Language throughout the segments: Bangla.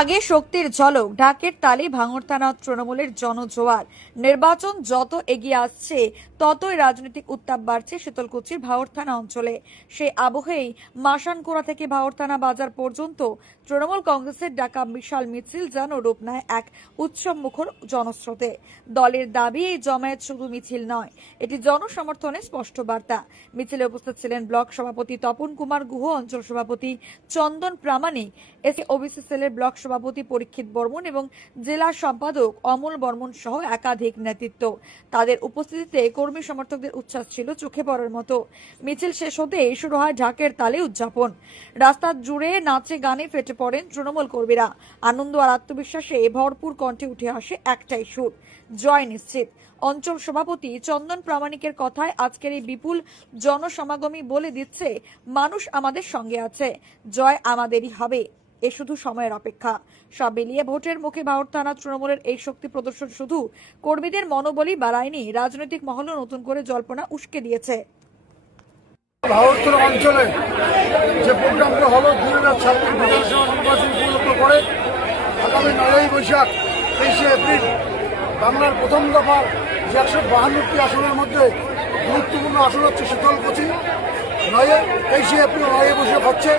আগে শক্তির ঝলক, ঢাকের তালে ভাঙড় থানা তৃণমূলের জনজোয়ার। নির্বাচন যত এগিয়ে আসছে ততই রাজনৈতিক উত্তাপ বাড়ছে শীতলকুচির ভাঙড় থানা অঞ্চলে। সেই আবহেই মাসানকোড়া থেকে ভাঙড় থানা বাজার পর্যন্ত তৃণমূল কংগ্রেসের ডাকা বিশাল মিছিল যেন রূপ নেয় এক উৎসব মুখর জনস্রোতে। দলের দাবি, এই জমায়েত শুধু মিছিল নয়, এটি জনসমর্থনের স্পষ্ট বার্তা। মিছিলে উপস্থিত ছিলেন ব্লক সভাপতি তপন কুমার গুহ, অঞ্চল সভাপতি চন্দন প্রামাণিক, এসি ওবিসি সেলের ব্লক সভাপতি পরীক্ষিত বর্মন এবং জেলা সম্পাদক অমল বর্মন সহ একাধিক নেতৃত্ব। তাদের উপস্থিতিতে কর্মী সমর্থকদের উচ্ছ্বাস ছিল চোখে পড়ার মতো। মিছিল শেষ হতে শুরু হয় ঢাকের তালে উদযাপন। রাস্তা জুড়ে নাচে গানে ফেটে পড়েন তৃণমূল কর্মীরা। আনন্দ আর আত্মবিশ্বাসে ভরপুর কণ্ঠে উঠে আসে একটাই সুর, জয় নিশ্চিত। অঞ্চল সভাপতি চন্দন প্রামাণিকের কথায় আজকের এই বিপুল জনসমাগমই বলে দিচ্ছে, মানুষ আমাদের সঙ্গে আছে, জয় আমাদেরই হবে, এ শুধু সময়ের অপেক্ষা। সব মিলিয়ে ভোটের মুখে ভাঙড় থানা তৃণমূলের এই শক্তি প্রদর্শন শুধু কর্মীদের মনোবলই বাড়ায়নি, রাজনৈতিক মহলও নতুন করে জল্পনা উস্কে দিয়েছে। ভাঙড় থানা অঞ্চলে যে প্রোগ্রামটা হলো 2026 বিধানসভা নির্বাচন উপলক্ষ করে আগামী 9ই বৈশাখ 23শে এপ্রিল বাংলার প্রথম দফার যে 152টি আসনের মধ্যে গুরুত্বপূর্ণ আসন হচ্ছে শীতলকুচি। 23শে এপ্রিল 9ই বৈশাখ হচ্ছে।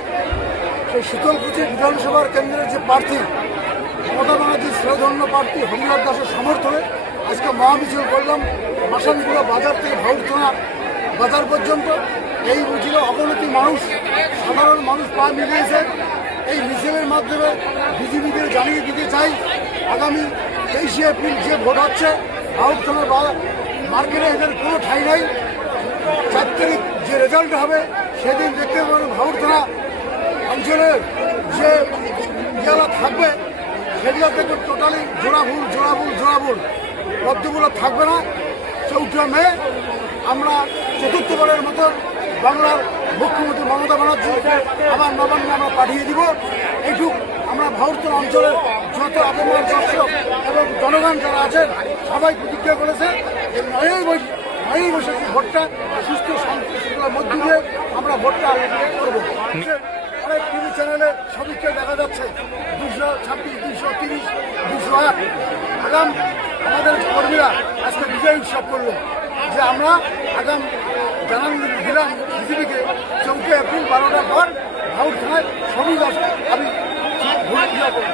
সেই শীতলকুচি বিধানসভার কেন্দ্রের যে প্রার্থী মমতা ব্যানার্জির শ্রেয়ধন্য প্রার্থী হরিলাল দাসের সমর্থনে আজকে মহামিছিল করলাম মাসানকোড়া বাজার থেকে ভাঙড় থানা বাজার পর্যন্ত। এই মিছিলে অগণিত মানুষ, সাধারণ মানুষ পা মিলিয়েছে। এই মিছিলের মাধ্যমে বিজেপিদের জানিয়ে দিতে চাই, আগামী 23শে এপ্রিল যে ভোট হচ্ছে ভাঙড় থানা মার্কেটে এদের কোনো ঠাঁই নাই। 4 তারিখ যে রেজাল্ট হবে সেদিন দেখতে পাবেন ভাঙড় থানা অঞ্চলের যে ইয়েলা থাকবে সেগুলো দেখবে টোটালি জোড়াভুল পদ্মগুলো থাকবে না। 4 মে আমরা চতুর্থবারের মতো বাংলার মুখ্যমন্ত্রী মমতা ব্যানার্জিকে আবার নবান্নে আমরা পাঠিয়ে দিব। এইটুক আমরা ভাঙড় থানা অঞ্চলের যত আবহাওয়ার দর্শক এবং জনগণ যারা আছেন সবাই প্রতিজ্ঞা করেছে যে 9ই বৈশাখী ভোটটা সুস্থ শান্তিশৃঙ্খলার মধ্য দিয়ে আমরা ভোটটা করবো। অনেক টিভি চ্যানেলে সবিককে দেখা যাচ্ছে 226, 230, 208। আগাম আমাদের কর্মীরা আজকে বিজয় উৎসব করলো যে আমরা আগাম জানান দিলাম বিজেপিকে 14 এপ্রিল 12টার পর ভাঙড় থানায় সবই আমি ভোট দেওয়া করব।